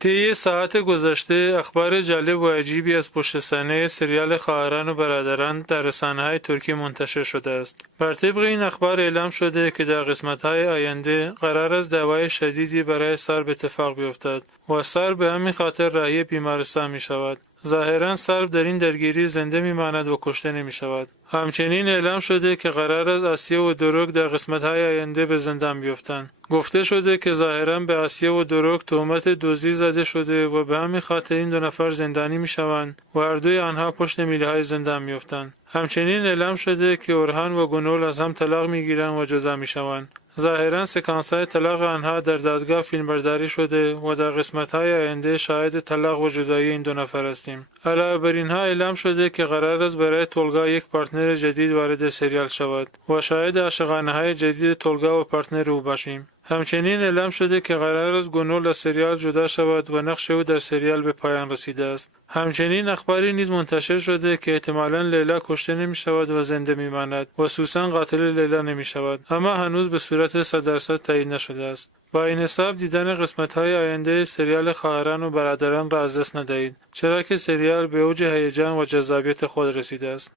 طی ساعت گذشته اخبار جالب و عجیبی از پشت صحنه سریال خواهران و برادران در رسانه‌های ترکی منتشر شده است. بر طبق این اخبار اعلام شده که در قسمت‌های آینده قرار است دعوای شدیدی برای سرب اتفاق بیفتد و سرب به همین خاطر رهی بیمارستان می شود. ظاهراً سرب در این درگیری زنده می‌ماند و کشته نمی‌شود. همچنین اعلام شده که قرار است آسیا و دروگ در قسمت‌های آینده به زندان بیفتند. گفته شده که ظاهراً به آسیا و دروگ تهمت دزدی زده شده و به همین خاطر این دو نفر زندانی می‌شوند و هر دوی آنها پشت میله‌های زندان می‌افتند. همچنین اعلام شده که اورهان و گنول از هم طلاق می‌گیرند و جدا می‌شوند. ظاهراً سکانس‌های طلاق آنها در دادگاه فیلمبرداری شده و در قسمت‌های آینده شاهد طلاق و جدایی این دو نفر هستیم. علاوه بر اینها اعلام شده که قرار است برای تولگا یک پارتنر جدید وارد سریال شود و شاهد عاشقانه‌های جدید تولگا و پارتنر او باشیم. همچنین اعلام شده که قرار است گنول از سریال جدا شود و نقش او در سریال به پایان رسیده است. همچنین اخباری نیز منتشر شده که احتمالاً لیلا کشته نمی شود و زنده می ماند و سوسن قاتل لیلا نمی شود، اما هنوز به صورت 100% تایید نشده است. با این حساب دیدن قسمت‌های آینده سریال خواهران و برادران را از دست ندهید، چرا که سریال به اوج هیجان و جذابیت خود رسیده است.